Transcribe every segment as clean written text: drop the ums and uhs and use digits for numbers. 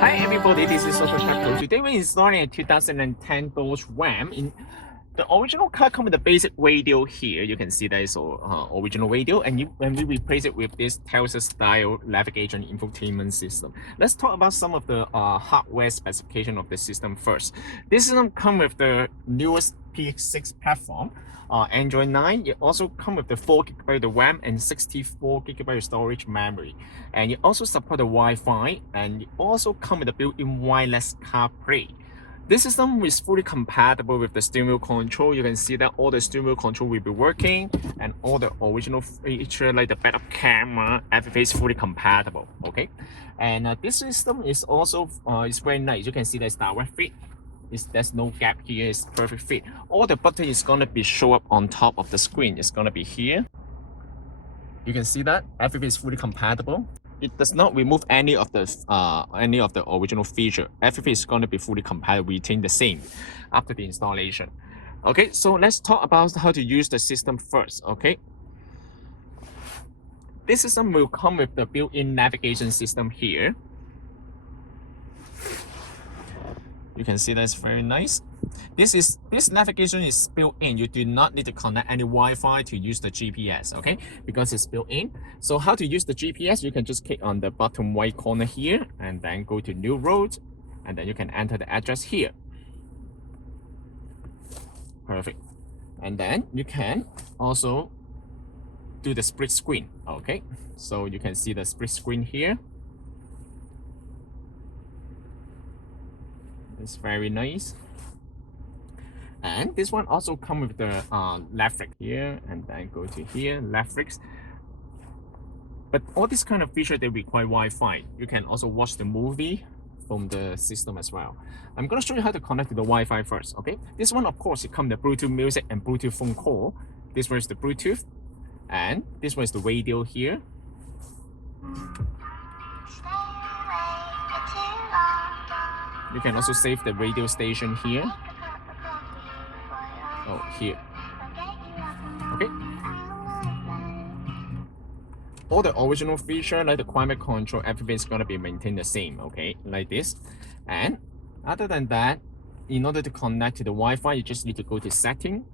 Hi everybody, this is AutoTecPro. Today we're installing a 2010 Dodge Ram. In the original car comes with the basic radio here. You can see that is original radio, and when we replace it with this Tesla style navigation infotainment system. Let's talk about some of the hardware specification of the system first. This system comes with the newest P6 platform. Android 9, it also comes with the 4GB RAM and 64GB storage memory. And it also supports the Wi-Fi, and it also comes with a built-in wireless CarPlay. This system is fully compatible with the steering wheel control. You can see that all the steering wheel control will be working, and all the original features like the backup camera, everything is fully compatible. Okay, and this system is also is very nice. You can see there's direct fit. There's no gap here. It's perfect fit. All the button is gonna be show up on top of the screen. It's gonna be here. You can see that everything is fully compatible. It does not remove any of the original feature. Everything is going to be fully compatible, retain the same after the installation. Okay, so let's talk about how to use the system first. Okay, this system will come with the built-in navigation system here. You can see that's very nice. This navigation is built in. You do not need to connect any Wi-Fi to use the GPS, okay? Because it's built in. So how to use the GPS? You can just click on the bottom right corner here and then go to New Road, and then you can enter the address here. Perfect. And then you can also do the split screen, okay? So you can see the split screen here. It's very nice. And this one also comes with the Netflix here, and then go to here, Netflix. But all this kind of feature, they require Wi-Fi. You can also watch the movie from the system as well. I'm going to show you how to connect to the Wi-Fi first, okay? This one, of course, it comes with the Bluetooth music and Bluetooth phone call. This one is the Bluetooth, and this one is the radio here. You can also save the radio station here. Oh, here. Okay. All the original feature like the climate control, everything is gonna be maintained the same, okay, like this. And other than that, in order to connect to the Wi-Fi, you just need to go to setting.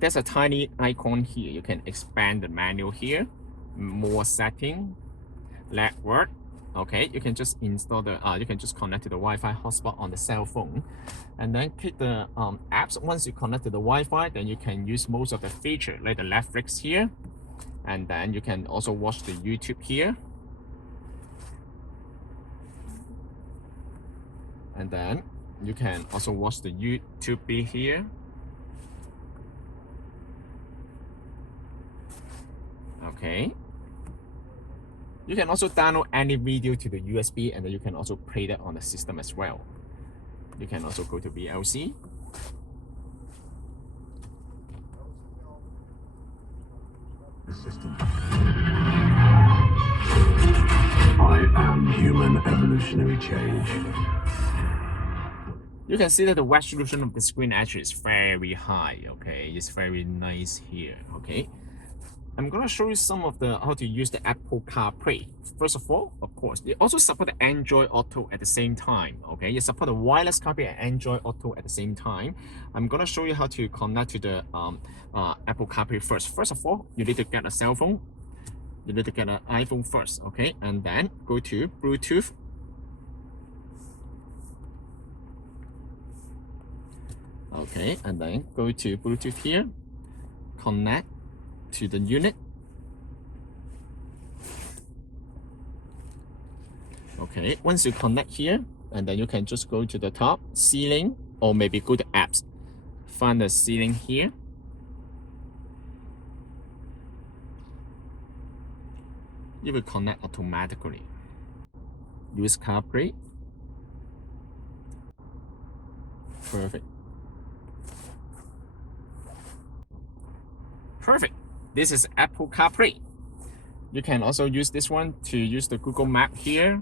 There's a tiny icon here. You can expand the menu here, more setting, network. Okay, you can just install the you can just connect to the Wi-Fi hotspot on the cell phone, and then click the apps. Once you connect to the Wi-Fi, then you can use most of the feature like the Netflix here, and then you can also watch the YouTube here, and then you can also watch the YouTube here. Okay. You can also download any video to the USB, and then you can also play that on the system as well. You can also go to VLC. The system. I am human evolutionary change. You can see that the resolution of the screen actually is very high, okay? It's very nice here, okay? I'm gonna show you some of the how to use the Apple CarPlay. First of all, of course, it also support the Android Auto at the same time. Okay, you support the wireless CarPlay and Android Auto at the same time. I'm gonna show you how to connect to the Apple CarPlay first. First of all, you need to get a cell phone. You need to get an iPhone first, okay, and then go to Bluetooth. Okay, and then go to Bluetooth here. Connect to the unit. Okay, once you connect here, and then you can just go to the top, ceiling, or maybe go to apps. Find the ceiling here. It will connect automatically. Use CarPlay. Perfect. Perfect. This is Apple CarPlay. You can also use this one to use the Google Map here.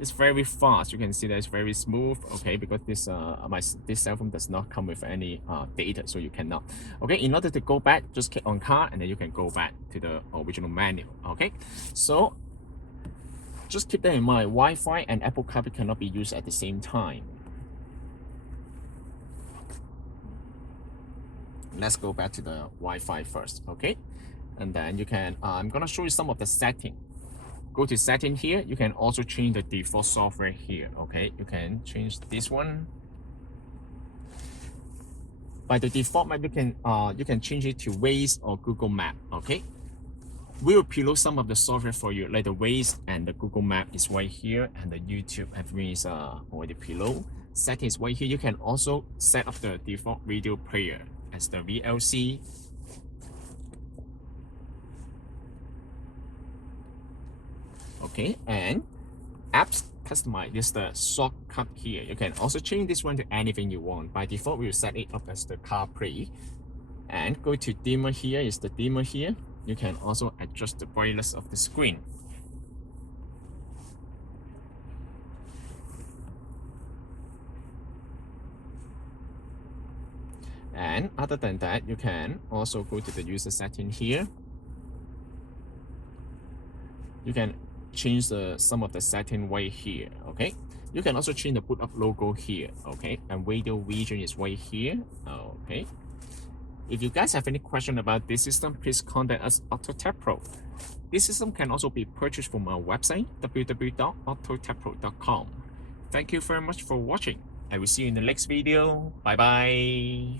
It's very fast. You can see that it's very smooth. Okay, because this cell phone does not come with any data, so you cannot. Okay, in order to go back, just click on car, and then you can go back to the original menu. Okay, so Just keep that in mind, Wi-Fi and Apple CarPlay cannot be used at the same time. Let's go back to the Wi-Fi first, okay? And then you can, I'm gonna show you some of the setting. Go to setting here, you can also change the default software here, okay? You can change this one. By the default map, you can change it to Waze or Google Map, okay? We will preload some of the software for you, like the Waze and the Google Map is right here, and the YouTube everything is already preload. Settings right here. You can also set up the default video player as the VLC. Okay, and apps customize is the shortcut here. You can also change this one to anything you want. By default, we will set it up as the CarPlay. And go to dimmer here is the dimmer here. You can also adjust the brightness of the screen. And other than that, you can also go to the user setting here. You can change some of the setting right here, okay? You can also change the boot up logo here, okay? And radio region is right here, okay? If you guys have any question about this system, please contact us AutoTecPro. This system can also be purchased from our website, www.autotecpro.com. Thank you very much for watching. I will see you in the next video. Bye bye.